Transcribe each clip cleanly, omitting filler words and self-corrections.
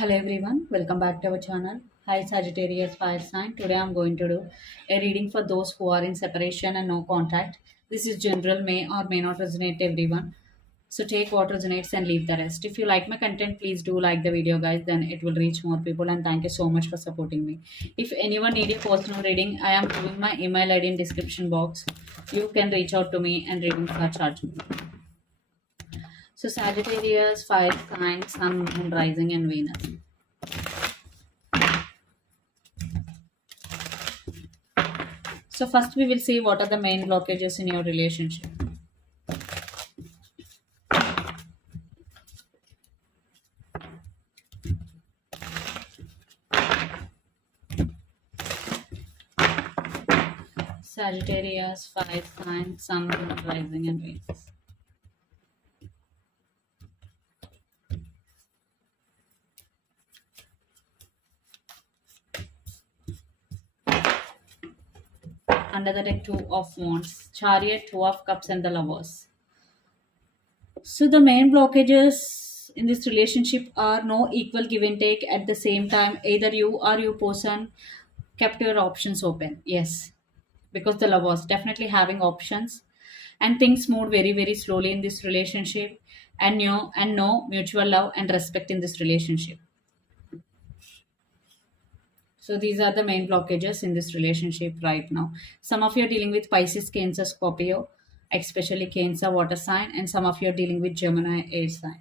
Hello everyone, welcome back to our channel. Hi Sagittarius Fire Sign. Today I'm going to do a reading for those who are in separation and no contact. This is general, may or may not resonate to everyone. So take what resonates and leave the rest. If you like my content, please do like the video, guys. Then it will reach more people. And thank you so much for supporting me. If anyone need a personal reading, I am giving my email ID in description box. You can reach out to me and readings are chargeable. So Sagittarius, Fire Sign, Sun, Moon, Rising, and Venus. So first we will see what are the main blockages in your relationship. Sagittarius, Fire Sign, Sun, Moon, Rising, and Venus. Under the deck, Two of Wands, Chariot, Two of Cups, and the Lovers. So the main blockages in this relationship are no equal give and take at the same time. Either you or your person kept your options open. Yes, because the Lovers definitely having options, and things moved very very slowly in this relationship, and no mutual love and respect in this relationship. So these are the main blockages in this relationship right now. Some of you are dealing with Pisces, Cancer, Scorpio, especially Cancer, water sign, and some of you are dealing with Gemini, air sign.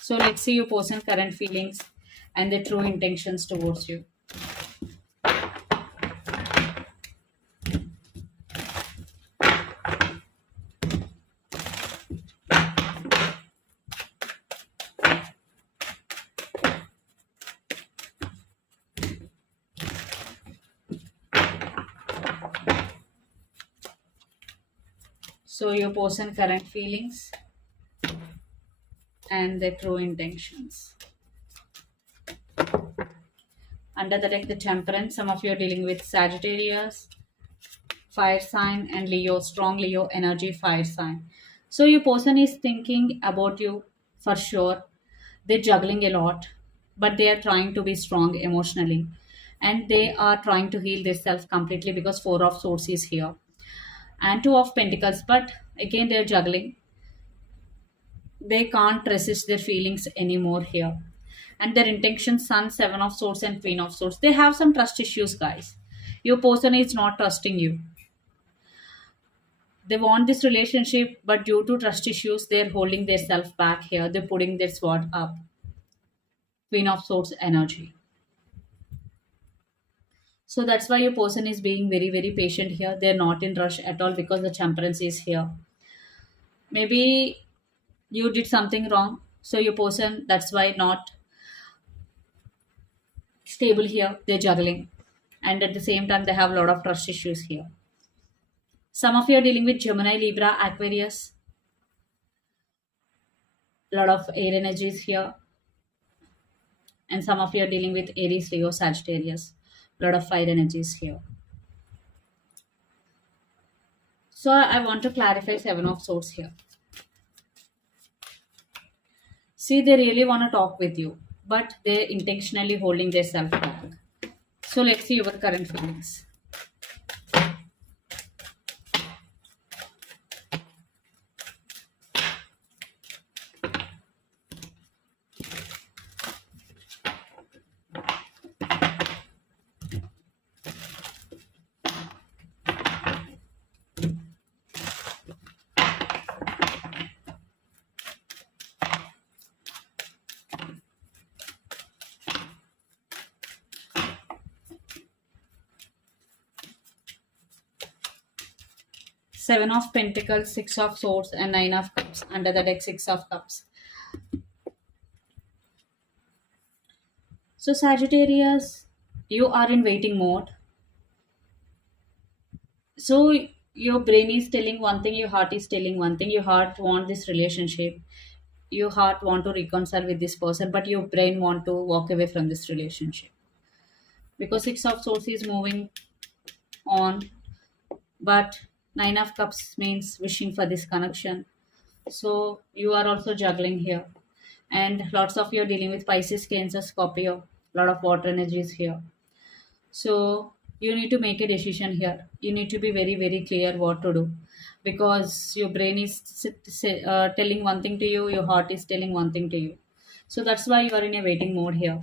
So let's see your person's current feelings and the true intentions towards you. So your person current feelings and the true intentions. Under the deck, the Temperance. Some of you are dealing with Sagittarius, fire sign, and Leo, strong Leo energy, fire sign. So your person is thinking about you for sure. They're juggling a lot, but they are trying to be strong emotionally, and they are trying to heal themselves completely because Four of Swords is here and Two of Pentacles. But again, they're juggling. They can't resist their feelings anymore here, and their intentions, Sun, Seven of Swords, and Queen of Swords. They have some trust issues, guys. Your person is not trusting you. They want this relationship, but due to trust issues, they're holding their self back here. They're putting their sword up. Queen of Swords energy. So that's why your person is being very, very patient here. They're not in rush at all because the Temperance is here. Maybe you did something wrong. So your person, that's why not stable here. They're juggling. And at the same time, they have a lot of trust issues here. Some of you are dealing with Gemini, Libra, Aquarius. A lot of air energies here. And some of you are dealing with Aries, Leo, Sagittarius. A lot of fire energies here. So I want to clarify Seven of Swords here. See, they really want to talk with you, but they're intentionally holding their self back. So let's see your current feelings. Seven of Pentacles, Six of Swords, and Nine of Cups. Under the deck, Six of Cups. So Sagittarius, you are in waiting mode. So your brain is telling one thing, your heart is telling one thing. Your heart want this relationship. Your heart want to reconcile with this person, but your brain want to walk away from this relationship. Because Six of Swords is moving on, but Nine of Cups means wishing for this connection. So you are also juggling here, and lots of you are dealing with Pisces, Cancer, Scorpio. Lot of water energies here. So you need to make a decision here. You need to be very, very clear what to do, because your brain is telling one thing to you, your heart is telling one thing to you. So that's why you are in a waiting mode here.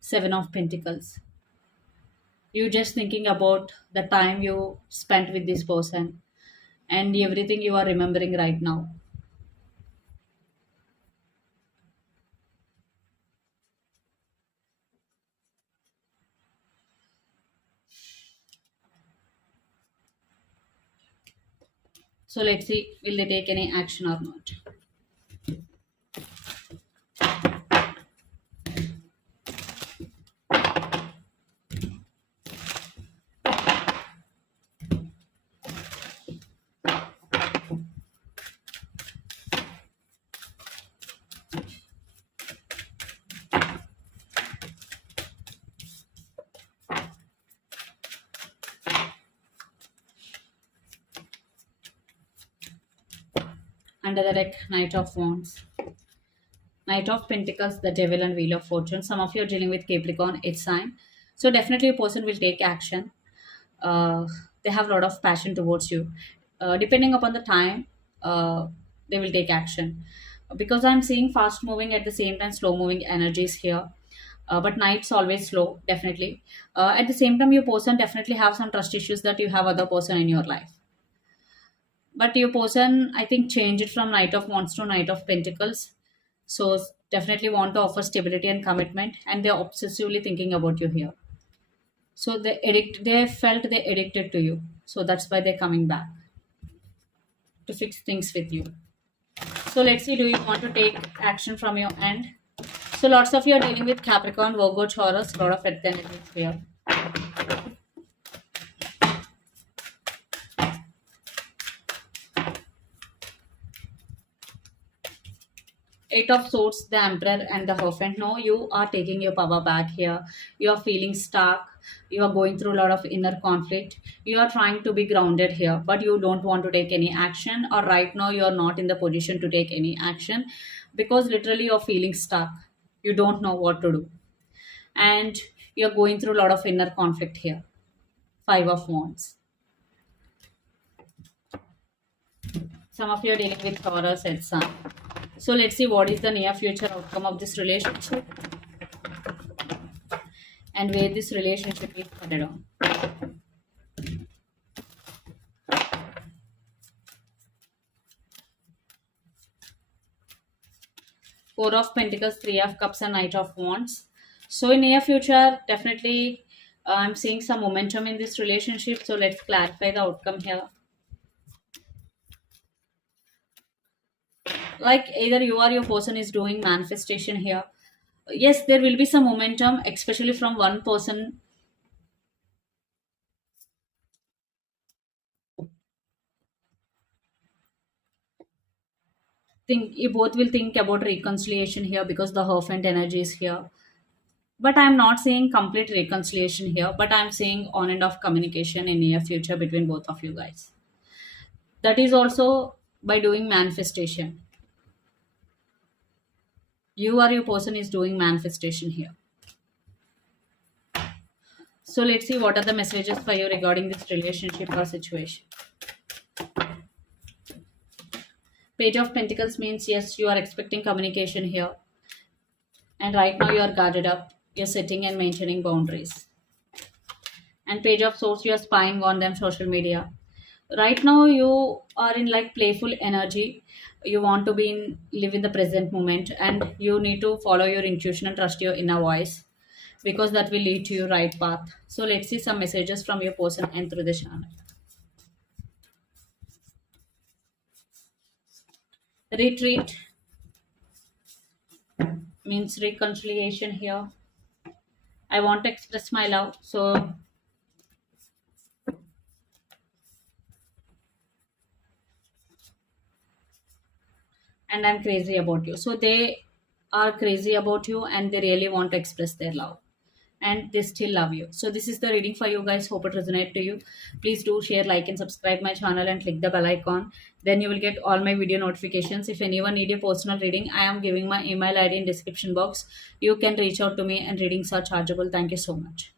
Seven of Pentacles. You just thinking about the time you spent with this person and everything you are remembering right now. So let's see, will they take any action or not? Under the deck, Knight of Wands. Knight of Pentacles, the Devil, and Wheel of Fortune. Some of you are dealing with Capricorn, its sign. So definitely a person will take action. They have a lot of passion towards you. Depending upon the time, they will take action. Because I'm seeing fast moving at the same time slow moving energies here. But night's always slow, definitely. At the same time, your person definitely have some trust issues that you have other person in your life. But your person, I think, change it from Knight of Wands to Knight of Pentacles. So definitely want to offer stability and commitment, and they're obsessively thinking about you here. So they felt they addicted to you. So that's why they're coming back to fix things with you. So let's see, do you want to take action from your end? So lots of you are dealing with Capricorn, Virgo, Taurus, lot of earth energies here. Eight of Swords, the Emperor, and the Hierophant. No, you are taking your power back here. You are feeling stuck. You are going through a lot of inner conflict. You are trying to be grounded here, but you don't want to take any action, or right now you are not in the position to take any action because literally you're feeling stuck. You don't know what to do. And you're going through a lot of inner conflict here. Five of Wands. Some of you are dealing with Taurus and Sun. So let's see what is the near future outcome of this relationship and where this relationship is headed on. Four of Pentacles, Three of Cups, and Knight of Wands. So in near future, definitely I'm seeing some momentum in this relationship. So let's clarify the outcome here. Like either you or your person is doing manifestation here. Yes, there will be some momentum, especially from one person. Think you both will think about reconciliation here because the Hierophant energy is here. But I'm not saying complete reconciliation here, but I'm saying on and off communication in near future between both of you guys. That is also by doing manifestation. You or your person is doing manifestation here. So let's see what are the messages for you regarding this relationship or situation. Page of Pentacles means yes, you are expecting communication here. And right now you are guarded up. You're setting and maintaining boundaries. And Page of Swords, you are spying on them social media. Right now you are in like playful energy. You want to be in live in the present moment, and you need to follow your intuition and trust your inner voice because that will lead to your right path. So let's see some messages from your person and through the channel. Retreat means reconciliation here. I want to express my love, so and I'm crazy about you. So they are crazy about you and they really want to express their love. and they still love you. So this is the reading for you guys. Hope it resonates to you. Please do share, like, and subscribe my channel and click the bell icon. Then you will get all my video notifications. If anyone need a personal reading, I am giving my email ID in description box. You can reach out to me, and readings are chargeable. Thank you so much.